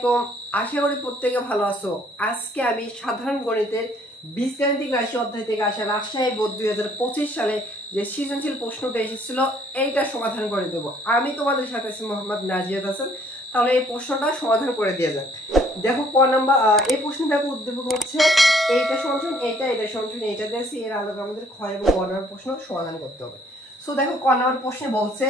আলাইকুম, আশা করি প্রত্যেকে ভালো আছো। আজকে আমি সাধারণ গণিতের বীজগাণিতিক রাশি অধ্যায় থেকে আসা রাজশাহী বোর্ড 2025 সালে যে সৃজনশীল প্রশ্নটা এসেছিল এইটা সমাধান করে দেব। আমি তোমাদের সাথে আছি মোহাম্মদ নাজিয়াত হাসান। তাহলে এই প্রশ্নটা সমাধান করে দিয়ে যাক। দেখো ক নাম্বার এই প্রশ্ন দেখো উদ্দীপক হচ্ছে এইটা সমান এইটা, এটা সমান এইটা দিয়েছি, এর আলোকে আমাদের ক্ষয় এবং গ নাম্বার প্রশ্ন সমাধান করতে হবে। সো দেখো ক নাম্বার প্রশ্নে বলছে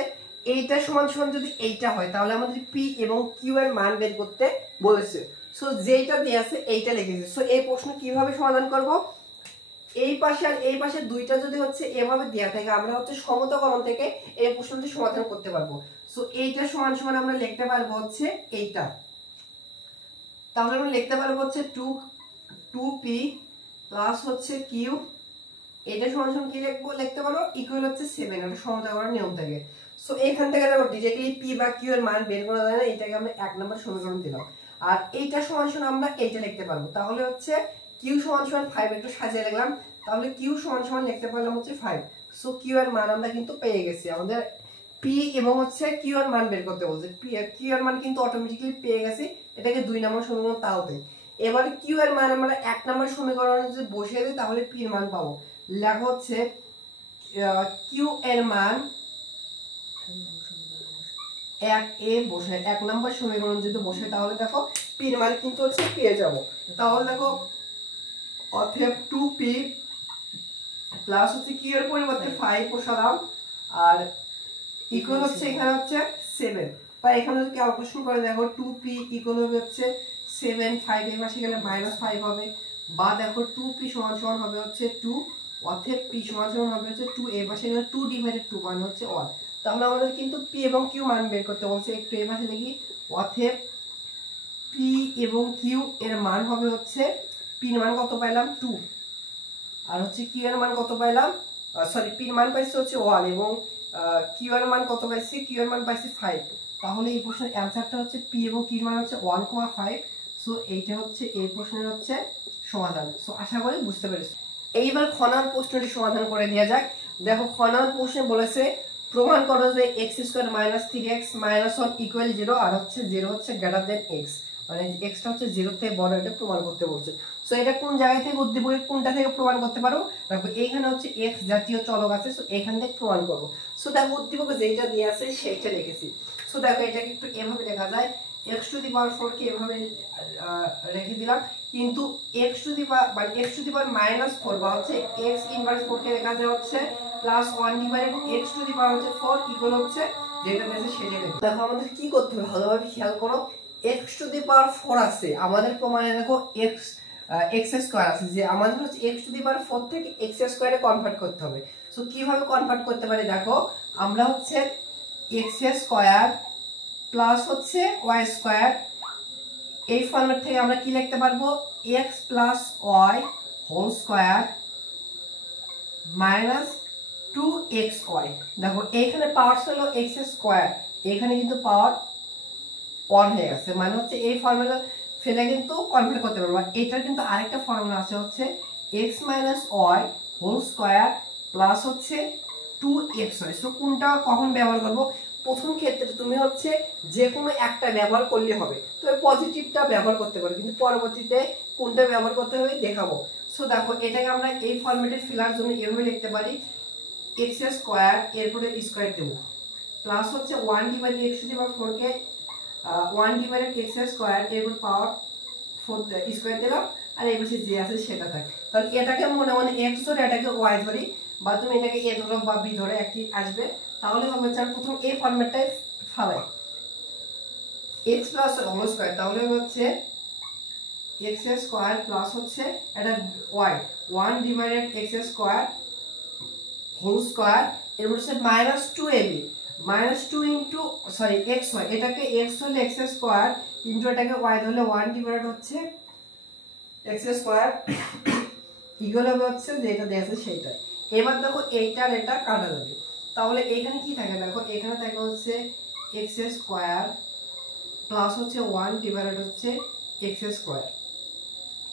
এইটা সমান সমান যদি এইটা হয় তাহলে আমাদের পি এবং কিউ এর মান বের করতে বলেছে। সো যেটা দিয়ে আছে এইটা লিখেছে। সো এই প্রশ্ন কিভাবে সমাধান করব, এই পাশে আর এই পাশে দুইটা যদি হচ্ছে এভাবে দেয়া থাকে আমরা হচ্ছে সমতাকরণ থেকে এই প্রশ্নটি সমাধান করতে পারবো। সো এইটা সমান সমান আমরা লিখতে পারবো হচ্ছে এইটা, তাহলে আমরা লিখতে পারবো হচ্ছে 2p প্লাস হচ্ছে কিউ, এটা সমান সমান কি লিখতে পারো ইকুয়াল হচ্ছে 7, এটা সমতাকরণ নিয়ম থেকে। সো এখান থেকে দেখো ডিরেক্টলি পি বা কিউ এর মান বের করা যায় না, এটাকে আমরা 1 নম্বর সমীকরণ দিলাম। আর এইটা সমান সমান আমরা এইটা লিখতে পারবো, তাহলে হচ্ছে কিউ সমান সমান 5, একটু সাজিয়ে লিখলাম, তাহলে কিউ সমান সমান লিখতে পারলাম হচ্ছে 5। সো কিউ এর মান আমরা কিন্তু পেয়ে গেছি। আমাদের পি এবং হচ্ছে কিউ এর মান বের করতে বলছে, পি আর কিউ এর মান কিন্তু অটোমেটিক্যালি পেয়ে গেছি, এটাকে 2 নম্বর সমীকরণ তাও দেয়। এবার কিউ এর মান আমরা 1 নম্বর সমীকরণে যদি বসিয়ে দিই তাহলে পি এর মান পাবো। লেখা হচ্ছে কিউ এর মান 1 বসে 1 নম্বর সমীকরণ যদি বসে তাহলে দেখো পি এর মান কিন্তু হচ্ছে পেয়ে যাব। তাহলে দেখো অতএব 2p প্লাস হচ্ছে কিউ এর পরিবর্তে 5 বসালাম আর ইকুয়াল হচ্ছে এখানে হচ্ছে 7। তাই এখানে যদি ক্যালকুলেশন করে দেখো 2p ইকুয়াল হবে হচ্ছে 7, 5 এর পাশে গেলে -5 হবে, বা দেখো 2p সমান সমান হবে হচ্ছে 2, অতএব p সমান সমান হবে হচ্ছে 2, এর পাশে গেলে 2 ডিভাইডেড 2 মানে হচ্ছে 1। তাহলে আমাদের কিন্তু p এবং q মান বের করতে বলছে, একটু এই পাশে লিখি, অতএব p এবং q এর মান হবে হচ্ছে p এর মান কত পাইলাম 2, আর হচ্ছে q এর মান কত পাইলাম, সরি p এর মান পাইছে হচ্ছে 1 এবং q এর মান কত পাইছি, q এর মান পাইছি 5। তাহলে এই প্রশ্নের অ্যানসারটা হচ্ছে p এবং q এর মান হচ্ছে 1,5। সো এইটা হচ্ছে এই প্রশ্নের হচ্ছে সমাধান। সো আশা করি বুঝতে পেরেছো। এইবার খ নাম্বার প্রশ্নটি সমাধান করে দেওয়া যাক। দেখো খ নাম্বার প্রশ্নে বলেছে প্রমাণ করো যে x² - 3x - 1 = 0 আর হচ্ছে 0 হচ্ছে গ্রেটার দেন x, মানে x টা হচ্ছে 0 থেকে বড়, এটা প্রমাণ করতে বলছে। সো এটা কোন জায়গা থেকে উদ্দীপকের কোনটা থেকে প্রমাণ করতে পারো, দেখো এইখানে হচ্ছে x জাতীয় চলক আছে, সো এখান থেকে প্রমাণ করব। সো দেখো উদ্দীপকে যেটা দিয়ে আছে সেইটা লিখেছি। সো দেখো এটাকে একটু এভাবে লেখা যায়, x⁴ কে এভাবে রেখে দিলাম, কিন্তু x⁴ বা হচ্ছে x ইনভার্স 4 কে লেখা যায় হচ্ছে +1 ডিভাইডেড x⁴ ইকুয়াল হচ্ছে যেটা দিয়েছে সেটা লিখো। দেখো আমাদের কি করতে হবে ভালোভাবে খেয়াল করো, x⁴ আছে আমাদের প্রমাণে, দেখো x² আছে, যে আমাদের হচ্ছে x⁴ থেকে x² এ কনভার্ট করতে হবে। সো কিভাবে কনভার্ট করতে পারি, দেখো আমরা হচ্ছে x² প্লাস হচ্ছে y² এই ফরম্যাট থেকে আমরা কি লিখতে পারবো, x + y whole square minus 2xy। দেখো এইখানে পাওয়ার হলো x², এখানে কিন্তু পাওয়ার 1 হয়ে গেছে, মানে হচ্ছে এই ফর্মুলা ফেলে কিন্তু কনভার্ট করতে পারবো। এটার কিন্তু আরেকটা ফর্মুলা আছে হচ্ছে x - y whole square plus হচ্ছে 2xy। সো কোনটা কখন ব্যবহার করব, প্রথম ক্ষেত্রে তুমি হচ্ছে যে কোনো একটা ব্যবহার করলে হবে, তো পজিটিভটা ব্যবহার করতে পারো, কিন্তু পরবর্তীতে কোনটা ব্যবহার করতে হবে দেখাবো। সো দেখো এটাকে আমরা এই ফরম্যাটে ফেলার জন্য এভাবে লিখতে পারি, x² এরপরে স্কয়ার দেব প্লাস হচ্ছে 1 ডিভাইডেড x⁴ কে 1 ডিভাইডেড x² এরপর পাওয়ার 4 স্কয়ার দিলাম, আর এই পাশে যে আছে সেটা থাকে। তাহলে এটাকে মনে মনে x ধরে এটাকে y ধরি, বা তুমি এটাকে a ধরো বা b ধরে একই আসবে। তাহলে হবে হচ্ছে প্রথম এই ফরম্যাটটাই ফেলাই x + হোল স্কয়ার, তাহলে হচ্ছে x² প্লাস হচ্ছে এটা y 1 divided x² whole square, এরপর হচ্ছে -2ab -2 ইনটু সরি xy, এটাকে x হলে x² ইনটু এটাকে y ধরলে 1 ডিভাইডেড হচ্ছে x² ইকুয়াল হবে হচ্ছে যেটা দেখাচ্ছে সেইটা। এবার দেখো এইটা আর এটা কাটা যাবে, তাহলে এখানে কি থাকে, দেখো এখানে থাকে হচ্ছে x² প্লাস হচ্ছে 1 ডিভাইডেড হচ্ছে x²।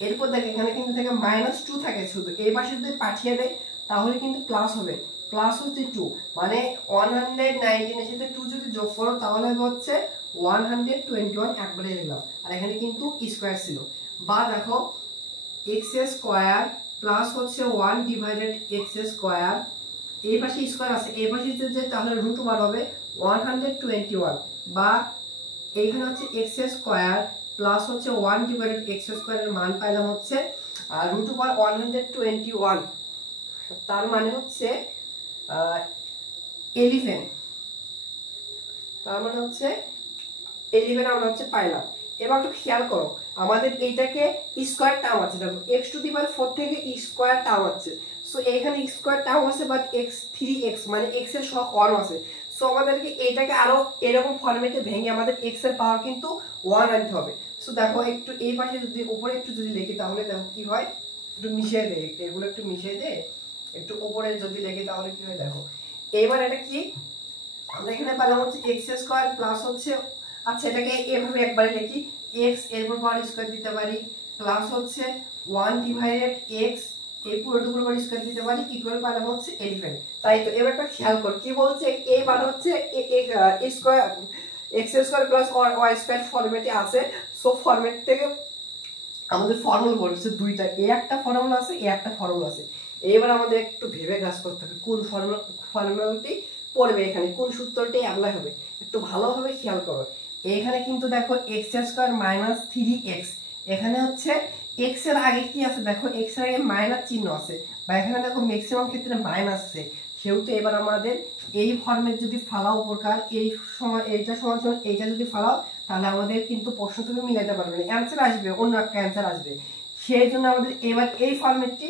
এরপর দেখো এখানে কিন্তু থাকে -2 থাকে, শুধু এই পাশে যদি পাঠিয়ে দেয় তাহলে কিন্তু প্লাস হবে, প্লাস হচ্ছে 2, মানে 119 এর সাথে 2 যদি যোগ করো তাহলে হচ্ছে 121 একবারে লিখলাম, আর এখানে কিন্তু স্কোয়ার ছিল। বা দেখো এক্স স্কোয়ার প্লাস হচ্ছে 1 ডিভাইডেড এক্স স্কোয়ার, এই পাশে স্কোয়ার আছে, এই পাশে যদি তাহলে রুট ওভার হবে 121, বা এইখানে হচ্ছে এক্স স্কোয়ার প্লাস হচ্ছে 1 ডিভাইডেড এক্স স্কোয়ারের মান পাইলাম হচ্ছে রুট ওভার 121, তার মানে হচ্ছে 11, তার মানে হচ্ছে 11 আমরা হচ্ছে পাইলাম। এবার একটু খেয়াল করো, আমাদের এইটাকে স্কোয়ার টার্ম আছে, দেখো x⁴ থেকে স্কোয়ার টার্ম আছে, সো এখানে স্কোয়ার টার্ম আছে, বাট x3x মানে x এর সহগ 1 আছে, সো আমাদেরকে এটাকে আরো এরকম ফরম্যাটে ভেঙে আমাদের x এর পাওয়ার কিন্তু 1 আনতে হবে। সো দেখো একটু এই পাশে যদি উপরে একটু যদি লিখি তাহলে দেখো কি হয়, একটু মিশিয়ে দে, এগুলো একটু মিশিয়ে দে, একটু উপরে যদি লিখি তাহলে কি হয় দেখো। এবার এটা কি আমরা এখানে পেলাম হচ্ছে এক্স স্কোয়ার প্লাস হচ্ছে, আচ্ছা এটাকে এভাবে একবারে লিখি, এক্স এর উপর পাওয়ার স্কোয়ার দিতে পারি, প্লাস হচ্ছে 1 ডিভাইডেড এক্স এই পুরোটুকুর উপর স্কোয়ার দিতে পারি, ইকুয়াল পেলাম হচ্ছে 11। তাই তো এবার একটা খেয়াল কর কি বলছে, এই মান হচ্ছে square x square plus y square ফরম্যাটে আছে, সো ফরম্যাট থেকে আমাদের ফর্মুলা বলছে দুইটা, একটা ফর্মুলা আছে, একটা ফর্মুলা আছে। এবার আমাদের একটু ভেবে কাজ করতে হবে কোন ফর্মুলাটি পড়বে, এখানে কোন সূত্রটি অ্যাপ্লাই হবে, একটু ভালোভাবে খেয়াল করো। এখানে কিন্তু দেখো এক্স স্কোয়ার মাইনাস 3x, এখানে হচ্ছে এক্স এর আগে কি আছে দেখো, এক্স এর আগে মাইনাস চিহ্ন আছে, বা এখানে দেখো ম্যাক্সিমাম ক্ষেত্রে মাইনাস আছে, সেহেতু এবার আমাদের এই ফর্মেট যদি ফালাও প্রকার এই সময় এইটা সমান সমান এইটা যদি ফালাও, তাহলে আমাদের কিন্তু প্রশ্ন থেকে মিলাইতে পারবে না, অ্যান্সার আসবে অন্য একটা অ্যান্সার আসবে, সেই জন্য আমাদের এবার এই ফরম্যাটটি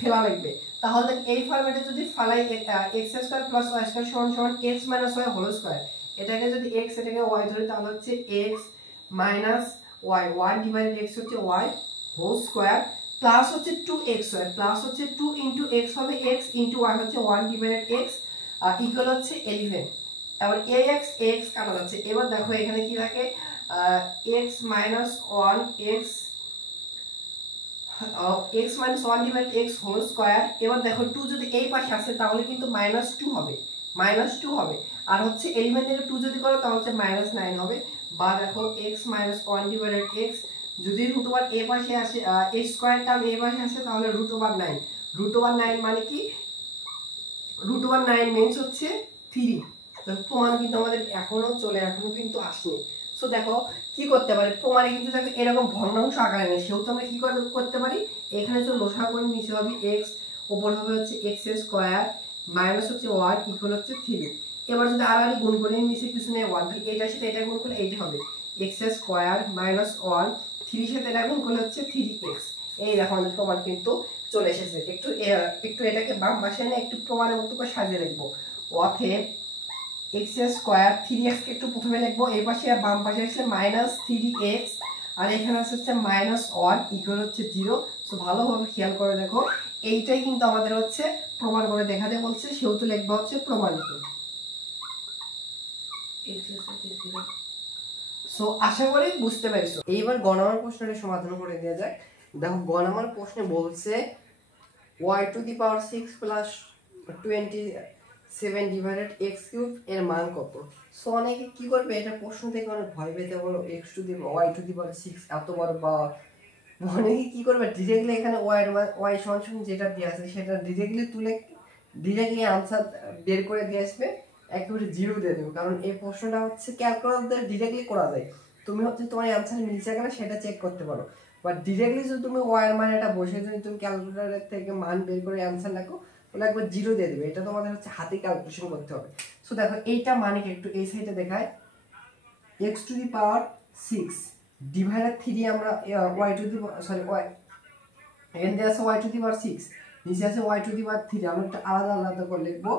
ফেলা লাগবে। তাহলে এই ফরম্যাটে যদি ফালাই x square plus y square সমান সমান x minus y whole square, এটাকে যদি এক্স এটাকে ওয়াই ধরি তাহলে হচ্ছে x minus y, 1 divided x হচ্ছে ওয়াই হোল স্কোয়ার, প্লাস হচ্ছে 2x স্কোয়ার, প্লাস হচ্ছে 2 ইন্টু এক্স হবে এক্স ইন্টু ওয়াই হচ্ছে 1 ডিভাইডেড এক্স ইকুয়াল হচ্ছে 11। এবার ax কাটা যাচ্ছে, এবার দেখো এখানে কি থাকে x minus 1 x minus 1 divided x whole square, এবার দেখো 2 যদি এই পাশে আসে তাহলে কিন্তু -2 হবে, -2 হবে, আর হচ্ছে এলিমেন্ট এর 2 যদি করো তাহলে হচ্ছে -9 হবে, বা দেখো x মাইনাস 1 ডিভাইডেড x যদি রুট ওভার এই পাশে আসে x স্কয়ার টার্ম এই পাশে আসে তাহলে √9, √9 মানে কি, √9 মিন্স হচ্ছে 3। তো প্রমাণ কিন্তু আমাদের এখনো কিন্তু আসেনি। সো দেখো কি করতে পারি, প্রমাণে কিন্তু দেখো এরকম ভগ্নাংশ আকারে নেই, সেহেতু আমরা কি করতে পারি, এখানে যদি লসাগু করে নিচে হবে x, উপর হবে হচ্ছে x স্কয়ার মাইনাস হচ্ছে 1 ইকুয়াল হচ্ছে 3। এবার যদি আড়াআড়ি গুণ করে নিচে কিছু নেই 1, তাহলে এটার সাথে এটা গুণ করলে এইটা হবে x স্কয়ার মাইনাস 1, 3 এর সাথে এটা গুণ করলে হচ্ছে 3x। এই দেখো আমাদের প্রমাণ কিন্তু চলে এসেছে। একটু এটাকে বাম পাশে এনে একটু প্রমাণের মতো করে সাজিয়ে লিখবো, অতএব x স্কয়ার 3x কে একটু প্রথমে লিখবো, এই পাশে আর বাম পাশে আসলে -3x, আর এখানে আছে হচ্ছে -1 ইকুয়াল হচ্ছে 0। সো ভালোভাবে খেয়াল করে দেখো, এইটাই কিন্তু আমাদের হচ্ছে প্রমাণ করে দেখাতে বলছে, সেহেতু লিখবো হচ্ছে প্রমাণিত। সো আশা করি বুঝতে পেরেছো। এইবার গ নম্বর প্রশ্নটি সমাধান করে দেওয়া যাক। দেখো গ নম্বর প্রশ্নে বলছে y⁶ প্লাস 27 ডিভাইডেড x³ এর মান কত। সো অনেকে কি করবে, এটা প্রশ্ন থেকে অনেক ভয় পেতে বলো y⁶ এত বড়, বা অনেকে কি করবে ডিরেক্টলি এখানে y সমান যেটা দেওয়া আছে সেটা ডিরেক্টলি আনসার বের করে দিয়ে আসবে, একেবারে 0 দিয়ে দেবে, কারণ এই প্রশ্নটা হচ্ছে ক্যালকুলেটর ডিরেক্টলি করা যায়, তুমি হচ্ছে তোমার অ্যানসার মিলছে কিনা সেটা চেক করতে পারো, বাট ডিরেক্টলি যদি তুমি y এর মান এটা বসে যদি তুমি ক্যালকুলেটর থেকে মান বের করে অ্যানসার লেখো তাহলে একবার 0 দিয়ে দেবে, এটা তোমাদের হচ্ছে হাতে ক্যালকুলেশন করতে হবে। সো দেখো এইটা মানে কি, একটু এই সাইডে দেখায় x⁶ ডিভাইডেড 3 আমরা y এখানে দেওয়া আছে y⁶, নিচে আছে y⁵, আমরা একটা আলাদা আলাদা করে লিখবো,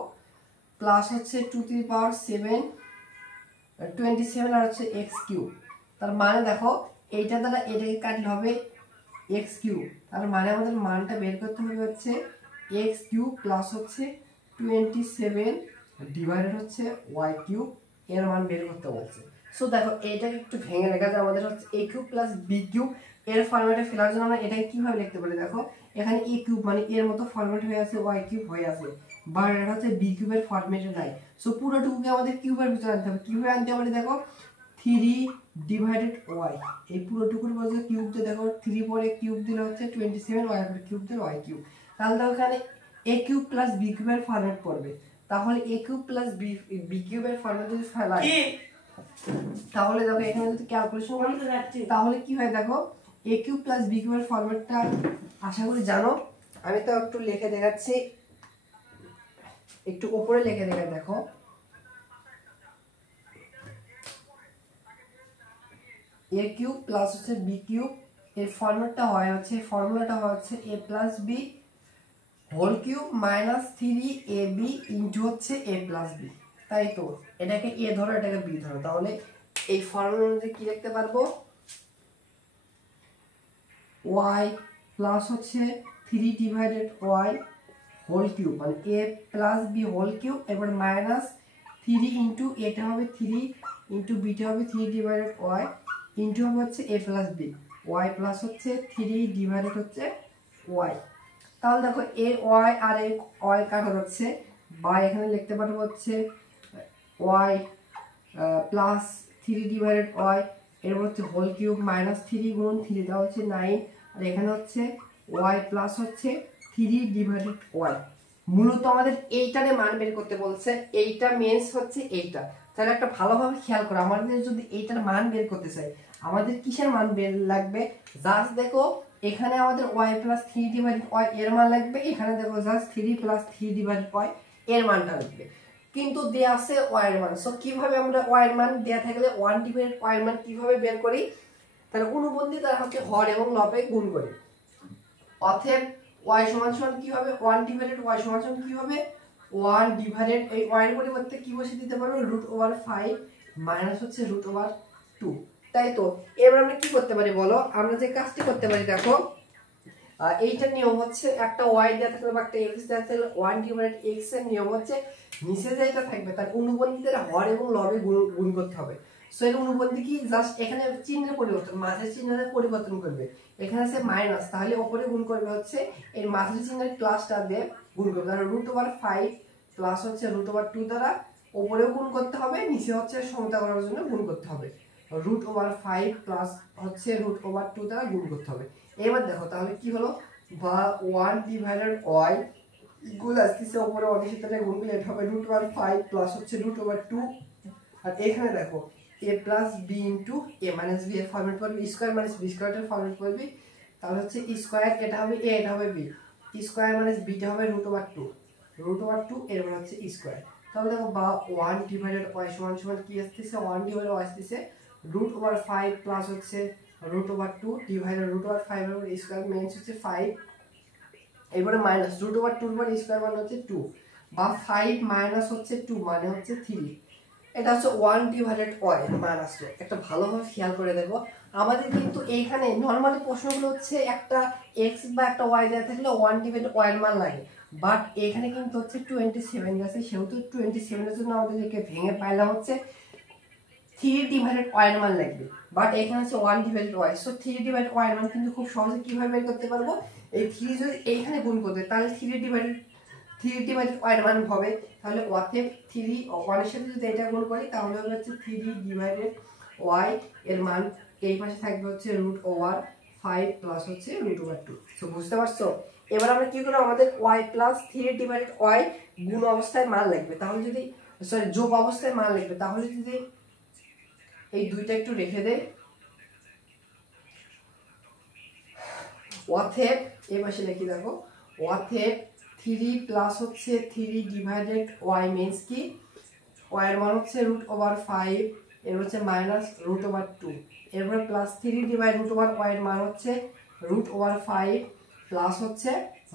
প্লাস হচ্ছে 2⁷ 27 আর হচ্ছে x³, তার মানে দেখো এইটা দ্বারা এটাকে কাটলে হবে x³ তার মানে আমাদের মানটা বের করতে হবে হচ্ছে x³ প্লাস হচ্ছে 27 ডিভাইডেড হচ্ছে y³ এর মান বের করতে বলছে। সো দেখো এটাকে একটু ভেঙে লেখা যায়, আমাদের হচ্ছে a³ প্লাস b³ এর ফরম্যাটে ফেলার জন্য আমরা এটাকে কিভাবে লিখতে পারি, দেখো এখানে a³ মানে এর মতো ফরম্যাট হয়ে আছে, y³ হয়ে আছে, বা এটা হচ্ছে b³ এর ফরম্যাটে নাই, সো পুরোটুকুকে আমাদের কিউবের ভিতরে আনতে হবে। কিভাবে আনতে হবে দেখো, 3 ডিভাইডেড ওয়াই, এই পুরোটুকুর মধ্যে কিউব দিয়ে দেখো 3 পরে কিউব দিলে হচ্ছে 27, ওয়াই পরে কিউব দিলে ওয়াই কিউব। তাহলে দেখো এখানে এ কিউব প্লাস বি কিউবের ফরম্যাট পড়বে। তাহলে এ কিউব প্লাস বি কিউবের ফরম্যাট যদি ফেলাই তাহলে দেখো এখানে যদি ক্যালকুলেশন করি তাহলে কি হয় দেখো, এ কিউব প্লাস বি কিউবের ফরম্যাটটা আশা করি জানো। আমি তো একটু লিখে দেখাচ্ছি, একটু উপরে লিখে দেখো। এ কিউব প্লাস হচ্ছে বি কিউব, এর ফর্মুলাটা হয় হচ্ছে A plus B whole cube minus 3ab into হচ্ছে এ প্লাস বি। তাই তো এটাকে এ ধরো এটাকে বি ধরো, তাহলে এই ফর্মুলা অনুযায়ী কি লিখতে পারবো, ওয়াই প্লাস হচ্ছে 3 ডিভাইডেড ওয়াই হোল কিউব মানে এ প্লাস বি হোল কিউব, এবার মাইনাস 3 ইন্টু এটা হবে 3 ইন্টু বিটা হবে 3 ডিভাইডেড ওয়াই ইন্টু হবে হচ্ছে A plus B, Y plus হচ্ছে 3 ডিভাইডেড হচ্ছে ওয়াই। তাহলে দেখো A Y R A Y কাটা যাচ্ছে, বা এখানে লিখতে পারবো হচ্ছে ওয়াই প্লাস 3 ডিভাইডেড ওয়াই, এর হচ্ছে হোল কিউব মাইনাস 3 গুণ 3 দেওয়া হচ্ছে 9, আর এখানে হচ্ছে ওয়াই প্লাস হচ্ছে 3 ডিভাইডেড ওয়াই। মূলত আমাদের এইটারে মান বের করতে বলছে, এইটা মেন্স হচ্ছে এইটা। তাহলে একটা ভালোভাবে খেয়াল করো, আমাদের যদি এইটার মান বের করতে চাই আমাদের কিসের মান বের লাগবে, জাস্ট দেখো এখানে আমাদের y প্লাস 3 ডিভাইডেড y এর মান লাগবে, এখানে দেখো জাস্ট 3 প্লাস 3 ডিভাইডেড y এর মানটা লাগবে, কিন্তু দেয়া আছে y এর মান। সো কিভাবে আমরা y এর মান দেয়া থাকলে 1 ডিভাইডেড y এর মান কিভাবে বের করি, তাহলে অনুবন্ধী দ্বারা হচ্ছে হর এবং লবে গুণ করি। অতএব y সমান সমান কি হবে, 1 ডিভাইডেড y সমান সমান কি হবে, 1 ডিভাইডেড এই y এর পরিবর্তে কি বসিয়ে দিতে পারো √5 মাইনাস হচ্ছে √2। তাই তো এবার আমরা কি করতে পারি বলো, আমরা যে কাজটি করতে পারি দেখো, এইটা নিয়ম হচ্ছে একটা y দেয়া থাকলে বা একটা x দেয়া থাকলে 1 ডিভাইডেড x এর নিয়ম হচ্ছে নিচে যেটা থাকবে তার অনুবন্ধীদের হর এবং লবে গুণ করতে হবে। সো এর অনুবন্ধী কি, জাস্ট এখানে চিহ্নের পরিবর্তন, মাঝের চিহ্নের পরিবর্তন করবে, এখানে আছে মাইনাস তাহলে উপরে গুণ করবে হচ্ছে এর মাঝের চিহ্নের প্লাসটা দিয়ে গুণ করবে, তাহলে √5 প্লাস হচ্ছে √2 দ্বারা উপরেও গুণ করতে হবে, নিচে হচ্ছে সমতা করার জন্য গুণ করতে হবে, √5 প্লাস হচ্ছে √2 দ্বারা গুণ করতে হবে। এবার দেখো তাহলে কি হলো, বা 1 ডিভাইডেড y ইকুয়াল আসছে উপরে অনেক সাথে গুণ করলে এটা হবে √5 প্লাস হচ্ছে √2, আর এখানে দেখো a plus b into a minus b এর ফরম্যাট করবে স্কয়ার মাইনাস b স্কয়ারের ফরম্যাট করবে, তাহলে হচ্ছে স্কয়ার এটা হবে a এটা হবে b, স্কয়ার মাইনাস b টা হবে √2 এর মানে হচ্ছে স্কয়ার। তাহলে দেখো বা 1 ডিভাইডেড y সমান সমান কি আসছে, 1 ডিভাইডেড y আসছে √5 প্লাস হচ্ছে √2 ডিভাইডেড √5 এর স্কয়ার মেইনস হচ্ছে 5, এবারে মাইনাস √2 এর পরে স্কয়ার মানে হচ্ছে 2, বা 5 মাইনাস হচ্ছে 2 মানে হচ্ছে 3। এটা হচ্ছে 1 ডিভাইডেড y এর মান আসলো। একটা ভালোভাবে খেয়াল করে দেখো, আমাদের কিন্তু এইখানে নরমালি প্রশ্নগুলো হচ্ছে একটা x বা একটা y দেওয়া থাকলে 1 ডিভাইডেড y এর মান লাগে, বাট এখানে কিন্তু হচ্ছে 27 আছে, সেহেতু 27 এর জন্য আমাদেরকে ভেঙে পাইলাম হচ্ছে 3 ডিভাইডেড y এর মান লাগবে, বাট এখানে হচ্ছে 1 divided y। So 3 divided y এর মান কিন্তু খুব সহজে কিভাবে বের করতে পারবো, এই 3 যদি এইখানে গুণ করতে তাহলে 3 ডিভাইডেড y এর মান হবে, তাহলে অতএব 3 1 এর সাথে যদি এটা গুণ করি তাহলে হবে হচ্ছে 3 ডিভাইডেড y এর মান এই পাশে থাকবে হচ্ছে √5 প্লাস হচ্ছে √2। সো বুঝতে পারছো, এবার আমরা কি করব, আমাদের y প্লাস 3 ডিভাইডেড y গুণ অবস্থায় মান লাগবে, তাহলে যদি সরি যোগ অবস্থায় মান লাগবে, তাহলে যদি এই দুইটা একটু রেখে দেই, অতএব এই পাশে লিখি দেখো, অতএব 3 প্লাস হচ্ছে 3 ডিভাইডেড y মিন্স কি, y এর মান হচ্ছে √5 এর হচ্ছে মাইনাস √2, এরপর প্লাস 3 ডিভাইড √y এর মান হচ্ছে √5 প্লাস হচ্ছে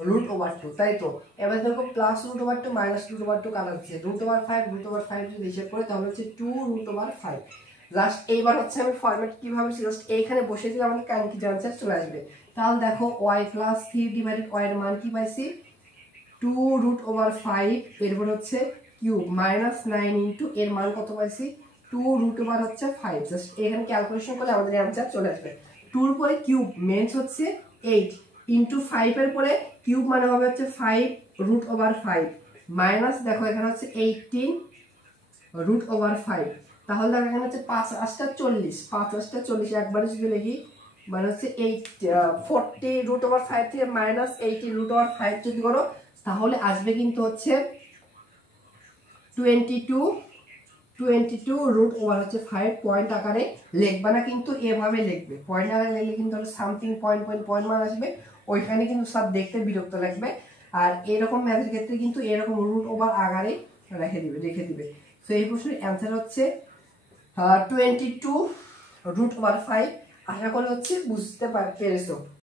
√2। তাই তো এবার দেখো প্লাস √2 মাইনাস √2 কাটা হচ্ছে √5 যদি হিসাব করে তাহলে হচ্ছে 2√5। লাস্ট এইবার হচ্ছে আমি ফরম্যাট কিভাবে জাস্ট এইখানে বসে দিলে আমাদের কাঙ্ক্ষিত আনসার চলে আসবে। তাহলে দেখো y প্লাস 3 ডিভাইডেড y এর মান কি পাইছি 2√5, এরপর হচ্ছে কিউব মাইনাস 9 ইনটু এর মান কত পাইছি 2√5 হচ্ছে 5। জাস্ট এখানে ক্যালকুলেশন করলে আমাদের आंसर চলে আসবে। 2 এর পরে কিউব মেন্স হচ্ছে 8 ইনটু 5 এর পরে কিউব মানে হবে হচ্ছে 5√5 মাইনাস দেখো এখানে হচ্ছে 18√5 তাহলে দেখো এখানে হচ্ছে 5 8টা 40, 5 8টা 40 একবারে যদি লিখি মানে হচ্ছে 40√5 থেকে -80√5 যদি করো তাহলে আসবে কিন্তু হচ্ছে 22√5 পয়েন্ট আকারে লিখবা না, কিন্তু এভাবে লিখবে। পয়েন্ট আকারে লিখলে কিন্তু সামথিং পয়েন্ট মান আসবে, ওইখানে কিন্তু সব দেখতে বিরক্ত লাগবে। আর এরকম ম্যাথের ক্ষেত্রে কিন্তু এরকম √ওভার আকারে রেখে দিবে। তো এই প্রশ্নের অ্যান্সার হচ্ছে 22√5। আশা করি হচ্ছে বুঝতে পেরেছো।